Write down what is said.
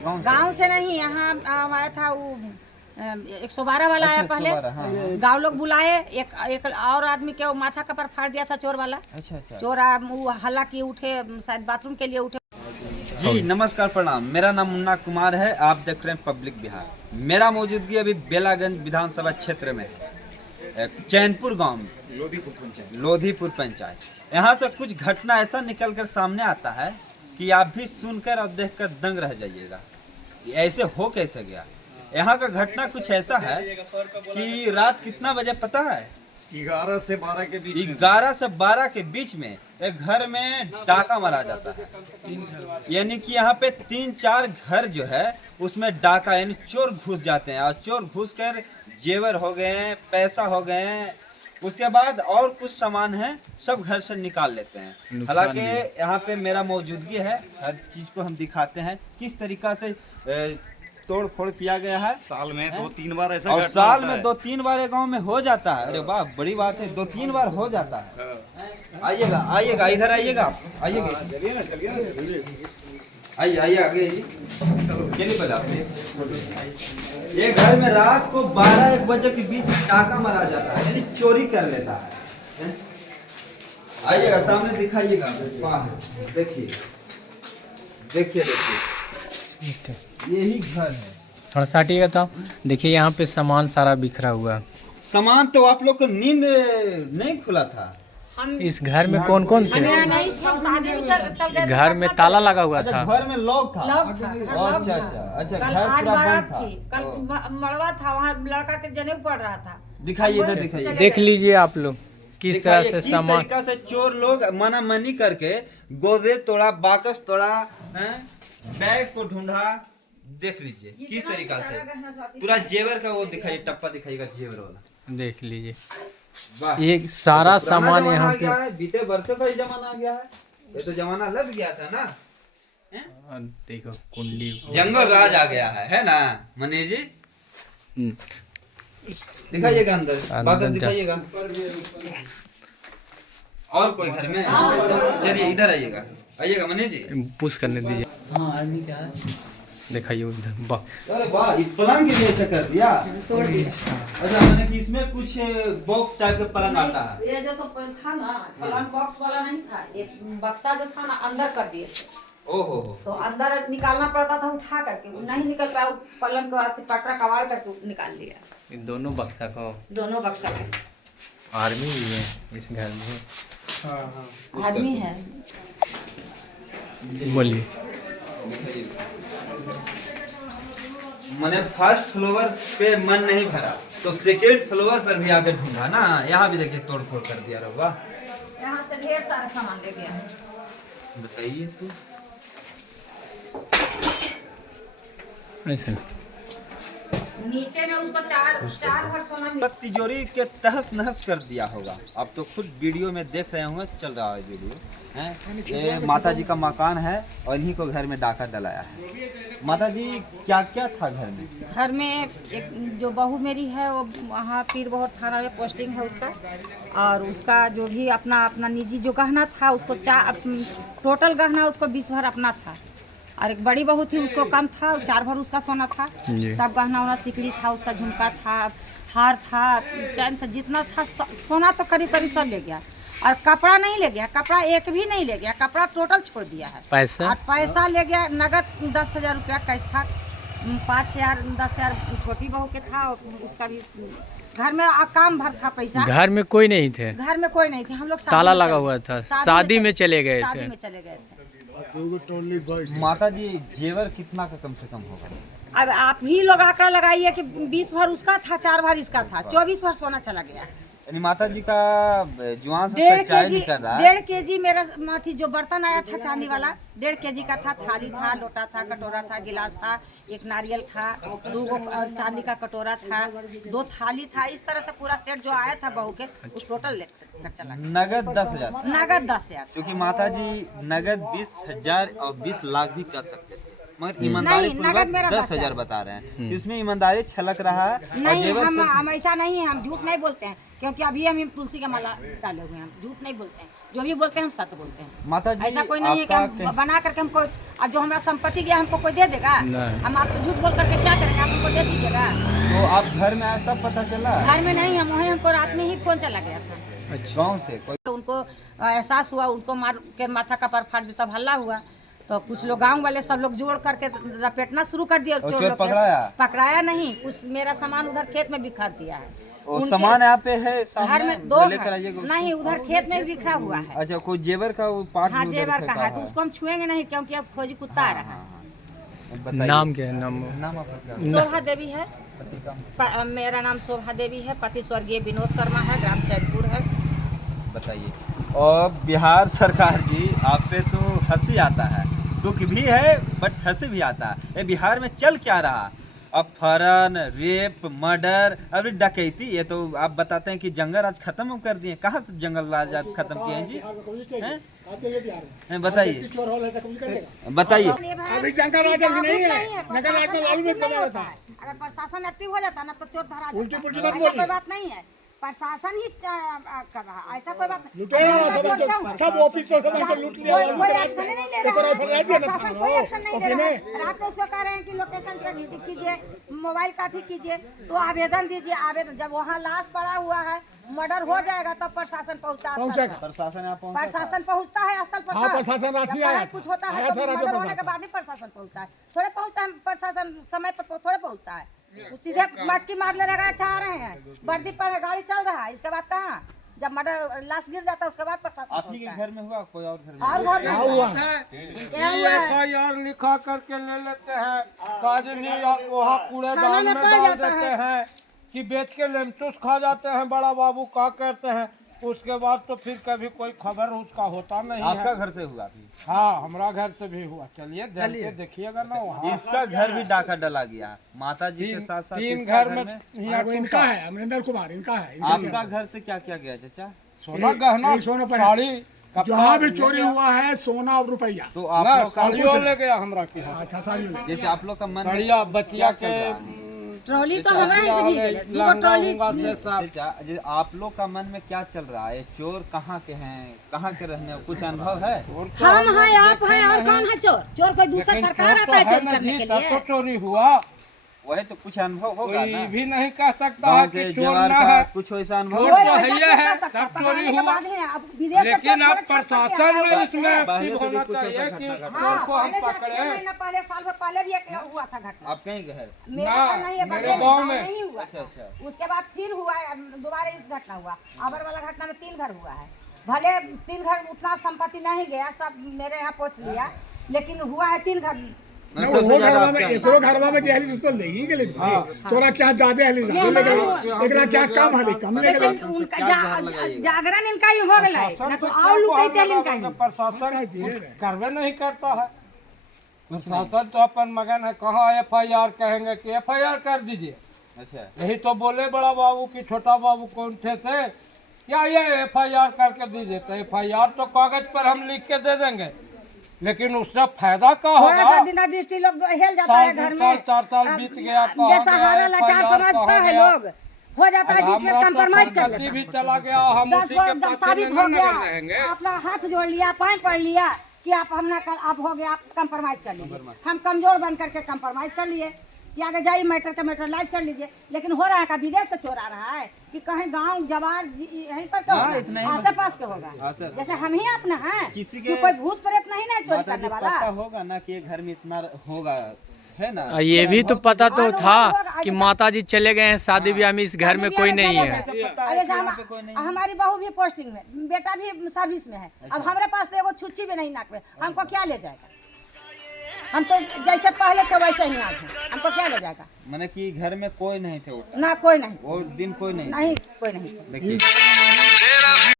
गांव से नहीं, यहाँ आया था वो 112 वाला आया पहले। गांव लोग बुलाए, एक और आदमी के माथा का पर फाड़ दिया था चोर वाला। अच्छा। चोर वो हल्ला किए, उठे, शायद बाथरूम के लिए उठे। जी नमस्कार, प्रणाम। मेरा नाम मुन्ना कुमार है। आप देख रहे हैं पब्लिक बिहार। मेरा मौजूदगी अभी बेलागंज विधानसभा क्षेत्र में है, चैनपुर गांव में, लोधीपुर पंचायत। यहाँ से कुछ घटना ऐसा निकल कर सामने आता है कि आप भी सुनकर और देखकर दंग रह जाइएगा। ऐसे हो कैसे गया? यहाँ का घटना कुछ ऐसा है कि रात कितना बजे पता है? 11 से 12 के बीच। 11 से 12 के बीच में एक घर में डाका मारा जाता है। यानी कि यहाँ पे 3-4 घर जो है उसमें डाका यानी चोर घुस जाते हैं, और चोर घुस कर जेवर हो गए हैं, पैसा हो गए हैं, उसके बाद और कुछ सामान है सब घर से निकाल लेते हैं। हालांकि यहाँ पे मेरा मौजूदगी है, हर चीज को हम दिखाते हैं किस तरीका से तोड़ फोड़ किया गया है। साल में 2-3 बार ऐसा, और साल में 2-3 बार गांव में हो जाता है। अरे वाह, बड़ी बात है, 2-3 बार हो जाता है। आइएगा आइएगा, इधर आइएगा, आइएगा, आइए आइए, आगे चलिए। पहले आप ये घर में रात को 12-1 बजे के बीच में डाका मारा जाता है, यानी चोरी कर लेता है। आइएगा, सामने दिखाइएगा, देखिए देखिए देखिए, यही घर है। थोड़ा साटिएगा तो आप देखिए, यहाँ पे सामान सारा बिखरा हुआ है। सामान तो आप लोग को नींद नहीं खुला था? इस घर में कौन कौन थे? नहीं थे, शादी में चल गए। घर में ताला लगा हुआ था। घर में लॉक था। अच्छा अच्छा अच्छा, घर पूरा बंद था। कल मड़वा था, वहाँ लड़का के जनेऊ पड़ रहा था। दिखाइए इधर, दिखाइए, देख लीजिए आप लोग किस तरह से सामान, तरीका से चोर लोग मना मनी करके गोदे तोड़ा, बाकस तोड़ा, बैग को ढूंढा। देख लीजिए किस तरीका से पूरा जेवर का वो दिखाइए, टप्पा दिखाइएगा जेवर वाला, देख लीजिए। ये सारा सामान यहाँ पे बीते वर्षों का ही जमाना आ गया है। ये तो जमाना लग गया था ना। देखो कुंडली, जंगल राज आ गया है ना मनीष जी? दिखाइएगा अंदर, बाहर दिखाइएगा। और कोई घर में? चलिए इधर आइएगा, आइएगा मनीष जी, पुश करने दीजिए। हाँ आदमी क्या है, दिखाइए उधर। वाह, अरे वाह, ये पलंग के लिए ऐसा कर दिया, तोड़ दिया। अच्छा, मैंने कि इसमें कुछ बॉक्स टाइप का पलंग आता है। ये जो तो था ना, पलंग बॉक्स वाला नहीं था, एक बक्सा जो था ना अंदर कर दिए थे। ओहो, तो अंदर निकालना पड़ता था उठा करके, नहीं निकल पाया, पलंग को पटरा कबाड़ करके निकाल लिया। इन दोनों बक्सा को, दोनों बक्सा में आर्मी भी है इस घर में। आदमी है। बोलिए। मैंने फर्स्ट फ्लोर पे मन नहीं भरा तो सेकेंड फ्लोर पर भी आके ढूंढा ना। यहाँ भी देखिए तोड़ फोड़ कर दिया। रहा यहाँ से ढेर सारा सामान ले गया। बताइए तो, ऐसे नीचे में उसको चार भर सोना मिला। तिजोरी के तहस नहस कर दिया होगा। आप तो खुद वीडियो में देख रहे होंगे, चल रहा है वीडियो है। ये माता जी का मकान है और इन्हीं को घर में डाका डलाया है। माता जी क्या क्या था घर में? घर में एक जो बहू मेरी है वो वहाँ पीर बहुत थाना में पोस्टिंग है उसका, और उसका जो भी अपना निजी जो गहना था उसको टोटल गहना उसको 20 भर अपना था, और एक बड़ी बहू थी उसको कम था, 4 भर उसका सोना था। सब गहना उना सिकड़ी था, उसका झुमका था, हार था, चैन था, जितना था सोना तो करीब करीब सब ले गया। और कपड़ा नहीं ले गया, कपड़ा एक भी नहीं ले गया, कपड़ा टोटल छोड़ दिया है। पैसा, और पैसा ले गया नगद 10,000 रुपया कैश था, 5,000 10,000 छोटी बहू के था, उसका भी घर में काम भर था पैसा। घर में कोई नहीं थे? घर में कोई नहीं थे, हम लोग ताला लगा हुआ था, शादी में चले गए शादी थे। में चले गए थे। माता जी जेवर कितना का कम से कम होगा? अब आप ही लोग आंकड़ा लगाइए कि 20 भर उसका था, 4 भर इसका था, 24 भर सोना चला गया। यानी माता जी का जुआन से सच्चाई नहीं कर रहा है। 1.5 केजी मेरा माथी जो बर्तन आया था चांदी वाला, 1.5 केजी का था। थाली था, लोटा था, कटोरा था, गिलास था, एक नारियल था, 2 चांदी का कटोरा था, 2 थाली था। इस तरह से पूरा सेट जो आया था बहू के, उस टोटल लेकर चला गया। नगद 10,000? नगद 10,000। क्योंकि माता जी नगद 20,000 और 20 लाख भी कर सकते थे, मगर ईमानदारी पूर्वक 10,000 बता रहे हैं। इसमें ईमानदारी छलक रहा है। नहीं, हम ऐसा नहीं है, हम झूठ नहीं बोलते हैं, क्योंकि अभी हम तुलसी का माला डाले हुए हैं, हम झूठ नहीं बोलते हैं। जो भी बोलते हैं हम सत्य बोलते हैं। माता जी, ऐसा कोई नहीं है कि हम बना करके हमको, अब जो हमारा संपत्ति गया हमको कोई दे देगा? हम आपसे झूठ बोल करके क्या करेंगे? आप हमको दे दीजिएगा। तो आप घर में आए तब पता चला? घर में नहीं, हम वहीं, हमको रात में ही फोन चला गया था। अच्छा। गाँव से कोई? उनको एहसास हुआ, उनको मार के माथा का पर फाड़ दिया, तब हल्ला हुआ तो कुछ लोग गांव वाले सब लोग जोड़ करके रपेटना शुरू कर दिया। और चोर चोर लोग के। पकड़ाया? पकड़ाया नहीं, कुछ मेरा सामान उधर खेत में बिखर दिया है। और सामान यहाँ पे है घर में दो लेकर आइएगा उसको? नहीं, उधर खेत में बिखरा हुआ है। अच्छा, कोई जेवर का वो पार्ट? हाँ, जेवर का है, तो उसको हम छुएंगे नहीं क्योंकि अब खोजी कुत्ता आ रहा है। नाम क्या है? नाम आपका क्या? शोभा देवी है। मेरा नाम शोभा देवी है। पति स्वर्गीय विनोद शर्मा है, ग्राम चैनपुर है। बताइए। और बिहार सरकार जी, आप पे तो हंसी आता है, दुख भी है बट हंसी भी आता है। ये बिहार में चल क्या रहा? अपहरण, रेप, मर्डर, अभी डकैती, ये तो आप बताते हैं कि जंगल राज खत्म कर दिए। कहाँ से जंगल राज आप खत्म किए हैं जी? हैं? बताइए बताइए। अभी जंगल राज नहीं है, जंगल राज में लालू में चला होता है। अगर प्रशासन एक्टिव हो जाता ना तो चोर धरा उल्टी जाता। पुल्टी मत ऐसा बोलिए। कोई बात नहीं है, प्रशासन ही कर रहा, ऐसा कोई बात नहीं। लुटेरा सब ऑफिस से लूट लिया। कोई एक्शन नहीं ले रहा है, प्रशासन कोई एक्शन नहीं ले रहा है। है। रात को उसको कह रहे हैं कि लोकेशन ट्रैक कीजिए, मोबाइल का थी कीजिए, तो आवेदन दीजिए। आवेदन जब वहाँ लाश पड़ा हुआ है, मर्डर हो जाएगा तब प्रशासन पहुंचेगा। प्रशासन यहाँ पहुंचा? प्रशासन पहुँचता है स्थल पर। हाँ, प्रशासन रात में जब आया कुछ होता है आया तो था, मर्डर राज्य होने के प्रशासन। बाद ही प्रशासन पहुँचता है। थोड़े पहुँचता है प्रशासन समय पर, थोड़े पहुँचता है। वो सीधे मटकी मारने लगा, चाह रहे हैं वर्दी पर गाड़ी चल रहा है, इसके बाद कहाँ? जब मर्डर लाश गिर जाता है उसके बाद प्रशासन आप ही के पहुँचता है। घर में हुआ? कोई और घर में? और घर में हुआ क्या हुआ है? FIR लिखा करके ले लेते हैं, काजनी वहाँ कूड़ेदान थाना में में पड़ डाल जाता देते है। हैं कि बेच के लेमटूस खा जाते हैं, बड़ा बाबू का करते हैं। उसके बाद तो फिर कभी कोई खबर उसका होता नहीं आपका है। घर से हुआ भी? हाँ, हमारा घर से भी हुआ। चलिए देखिएगा ना वहाँ इसका घर भी डाका डला गया, माता जी के साथ साथ। तीन इसका घर में यहाँ वो इनका है, अमरिंदर कुमार इनका है। आपका घर से क्या क्या गया चाचा? सोना गहना, एक सोना पर साड़ी, जहाँ भी चोरी हुआ है सोना और रुपया। तो आप ना लोग का साड़ियों ले गया हमरा की। अच्छा साड़ी जैसे आप लोग का मन में साड़िया बचिया क्या चल के रहा है? ट्रॉली तो हमारा ही से भी गई, दूगो ट्रॉली। चाचा, आप लोग का मन में क्या चल रहा है? चोर कहाँ के हैं, कहाँ के रहने, कुछ अनुभव है? हम हैं, आप हैं, और कौन है चोर? चोर कोई दूसरा सरकार आता है चोरी करने के तो लिए। चोरी हुआ, वही तो कुछ अनुभव होगा कोई ना? भी नहीं कह सकता है गाँव कि के चोर जवार न का है। कुछ वैसा अनुभव चोर है? तो ऐसा है क्या है, कर सकता? सब चोरी पकड़ने के हुआ। बाद है, अब विदेश से लेकिन चोर अब थोड़े छाप सकते प्रशासन हैं। में इसमें बाहर एक्टिव से भी होना कुछ ऐसा चाहिए कि घटना घटा। चोर को हम पहले से 6 पकड़े। महीना पहले, साल भर पहले भी एक हुआ था घटना। आप कहीं गए? मेरे ना, घर नहीं है, मेरे बगल गाँव में में। नहीं हुआ। अच्छा अच्छा। उसके बाद फिर हुआ है, दोबारा इस घटना हुआ। अबर वाला घटना में 3 घर हुआ है। भले 3 घर उतना संपत्ति नहीं गया, सब मेरे यहाँ पहुँच लिया, लेकिन हुआ है 3 घर। सबसे ज्यादा आप क्या? एक घरवा में जहली उसको लेगी के लिए तोरा क्या ज्यादा है एकरा क्या काम है कम ले गया। लेकिन उनका जागरण इनका ही हो गया है, ना तो और लुटाई तेल इनका ही। प्रशासन करवे नहीं करता है। प्रशासन तो अपन मगन है, कहाँ FIR कहेंगे कि FIR कर दीजिए। अच्छा, यही तो बोले बड़ा बाबू की छोटा बाबू कौन थे क्या ये FIR करके दीजिए। तो FIR तो कागज पर हम लिख के दे देंगे, लेकिन उससे फायदा क्या थोड़ा सा होगा? दिना दृष्टि लोग हेल जाता है घर में। 4 साल बीत गया, बेसहारा लाचार समझता है लोग, हो जाता है बीच में कंप्रोमाइज कर लेता भी है। चला गया, हम 10 उसी गो के जब पास साबित हो गया, रहेंगे। अपना हाथ जोड़ लिया, पैर पड़ लिया कि आप हमने कल आप हो गया, आप कंप्रोमाइज कर लीजिए। हम कमजोर बन करके कंप्रोमाइज कर लिए कि आगे जाइए, मैटर का मैटरलाइज कर लीजिए। लेकिन हो रहा है का विदेश से चोर आ रहा है कि कहीं गांव जवार यहीं पर क्या हाँ, इतना ही होगा, आसे पास के होगा। आसे- जैसे हम ही अपना है, किसी कि के- कोई भूत प्रेत नहीं ना चोरी माता जी करने वाला। पता होगा ना कि ये घर में इतना होगा, है ना? ये भी तो पता तो था कि माता जी चले गए हैं शादी ब्याह में, इस घर में कोई नहीं है। कैसे पता है जैसे कि यहाँ पे कोई नहीं है? हमारी बहू भी पोस्टिंग में, बेटा भी सर्विस में है। अब हमारे पास तो एगो छुच्ची भी नहीं नाक में, हमको क्या ले जाएगा? हम तो जैसे पहले थे वैसे ही आज हैं, हमको क्या ले जाएगा? मैंने कि घर में कोई नहीं थे, ना कोई नहीं, वो दिन कोई नहीं। नहीं कोई नहीं। देखिए